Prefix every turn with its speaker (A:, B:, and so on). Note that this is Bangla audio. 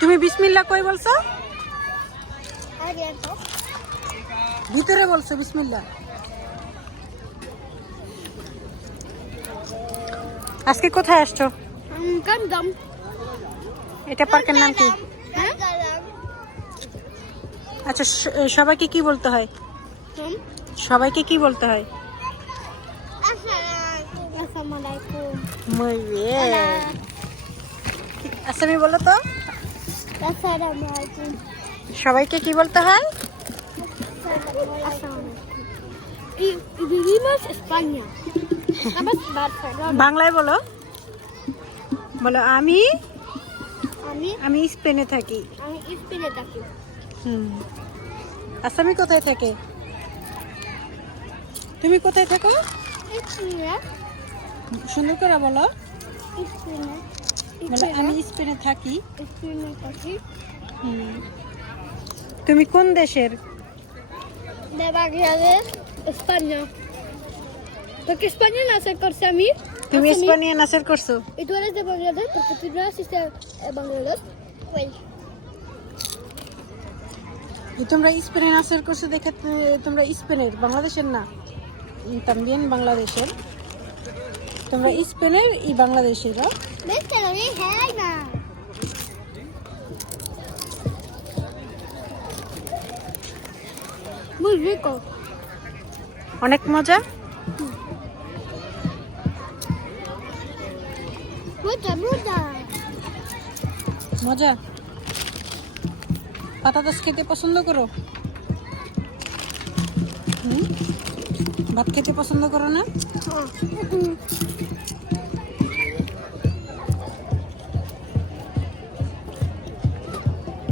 A: তুমি বিসমিল্লা কই বলছো? ভিতরে বলছো বিসমিল্লা। আজকে কোথায় আসছো? এটা পার্কের নাম কি?
B: Gundam.
A: আচ্ছা সবাইকে কি বলতে হয়? সবাইকে কি বলতে হয়? bien. আসামি বলো তো. সবাইকে কি বলতে হয়. বাংলায় বলো। বলো আমি?
B: আমি?
A: আমি স্পেনে থাকি।
B: আমি স্পেনে থাকি।
A: হুম। আসামি কোথায় থাকে? তুমি কোথায় থাকো? সুন্দর করে বলো।
B: স্পেনে।
A: বলো আমি স্পেনে থাকি
B: স্পেনে থাকি
A: হুম। তুমি কোন দেশের
B: de Bangladesh, España. Porque España nace করছে আমি
A: তুমি
B: Asami.
A: স্পেনিয়া নাসের করছো
B: Y tú eres de Bangladesh porque tú naciste en Bangladesh. Pues,
A: Y তোমরা স্পেনে নাসের করছো দেখে তো- তোমরা স্পেনের বাংলাদেশের না তামিন বাংলাদেশের তোমরা স্পেনের এই বাংলাদেশের অনেক মজা? মজা? পাতা দাস খেতে পছন্দ করো? হুম? ভাত খেতে পছন্দ করো না
B: Ah.